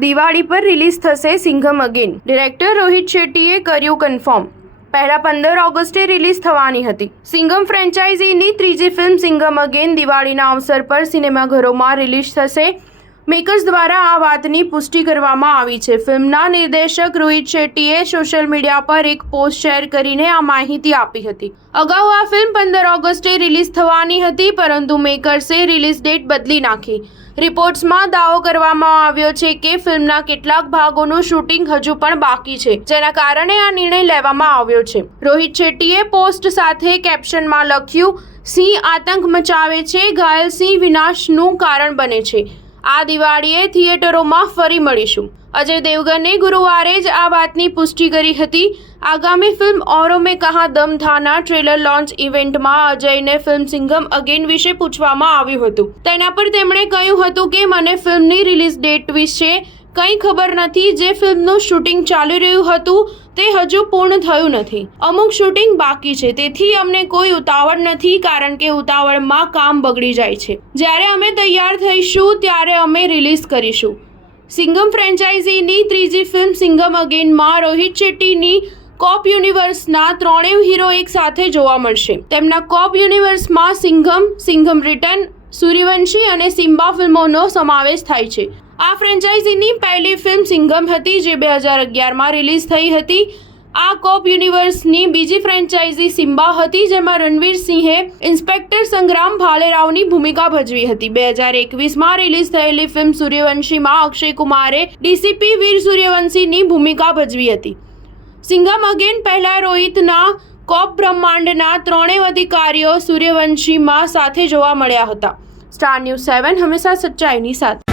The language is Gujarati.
દિવાળી પર રિલીઝ થશે સિંઘમ અગેન. ડિરેક્ટર રોહિત શેટ્ટીએ કર્યું કન્ફર્મ. પહેલા 15 ઓગસ્ટે રિલીઝ થવાની હતી. સિંઘમ ફ્રેન્ચાઇઝીની ત્રીજી ફિલ્મ સિંઘમ અગેન દિવાળીના અવસર પર સિનેમાઘરોમાં રિલીઝ થશે. મેકર્સ દ્વારા આ વાતની પુષ્ટિ કરવામાં આવી છે. ફિલ્મના નિર્દેશક રોહિત શેટ્ટીએ સોશિયલ મીડિયા પર એક પોસ્ટ શેર કરીને આ માહિતી આપી હતી. અગાઉ આ ફિલ્મ 15 ઓગસ્ટે રિલીઝ થવાની હતી, પરંતુ મેકર્સે રિલીઝ ડેટ બદલી નાખી. રિપોર્ટ્સમાં દાવો કરવામાં આવ્યો છે કે ફિલ્મના કેટલાક ભાગોનું શૂટિંગ હજુ પણ બાકી છે, જેના કારણે આ નિર્ણય લેવામાં આવ્યો છે. રોહિત શેટ્ટીએ પોસ્ટ સાથે કેપ્શનમાં લખ્યું, સિંહ આતંક મચાવે છે, ઘાયલ સિંહ વિનાશનું કારણ બને છે. આ દિવાળીએ થિયેટરોમાં ફરી મળીશું. અજય દેવગને ગુરુવારે જ આ વાતની પુષ્ટિ કરી હતી. આગામી ફિલ્મ ઔરો મેં કહા દમ થાના ટ્રેલર લોન્ચ ઇવેન્ટમાં અજયને ફિલ્મ સિંઘમ અગેન વિશે પૂછવામાં આવ્યું હતું. તેના પર તેમણે કહ્યું હતું કે મને ફિલ્મની રિલીઝ ડેટ વિશે કંઈ ખબર નથી. જે ફિલ્મનું શૂટિંગ ચાલી રહ્યું હતું તે હજુ પૂર્ણ થયું નથી. અમુક શૂટિંગ બાકી છે, તેથી અમને કોઈ ઉતાવળ નથી, કારણ કે ઉતાવળમાં કામ બગડી જાય છે. જ્યારે અમે તૈયાર થઈશું ત્યારે અમે રિલીઝ કરીશું. સિંઘમ ફ્રેન્ચાઇઝીની ત્રીજી ફિલ્મ સિંઘમ અગેનમાં રોહિત શેટ્ટીની કોપ યુનિવર્સના ત્રણેય હીરો એક સાથે જોવા મળશે. તેમના કોપ યુનિવર્સમાં સિંઘમ, સિંઘમ રિટર્ન, સૂર્યવંશી અને સિમ્બા ફિલ્મોનો સમાવેશ થાય છે. આ ફ્રેન્ચાઇઝીની પહેલી ફિલ્મ સિંઘમ હતી, જે 2011માં રિલીઝ થઈ હતી. આ કોપ યુનિવર્સની બીજી ફ્રેન્ચાઇઝી સિમ્બા હતી, જેમાં રણવીર સિંહે ઇન્સ્પેક્ટર સંગ્રામ ભાલેરાવની ભૂમિકા ભજવી હતી. 2021માં રિલીઝ થયેલી ફિલ્મ સૂર્યવંશીમાં અક્ષય કુમારે ડીસીપી વીર સૂર્યવંશીની ભૂમિકા ભજવી હતી. સિંઘમ અગેન પહેલા રોહિતના કોપ બ્રહ્માંડના ત્રણેય અધિકારીઓ સૂર્યવંશીમાં સાથે જોવા મળ્યા હતા. સ્ટાર ન્યૂઝ 7 હંમેશા સચ્ચાઈની સાથે.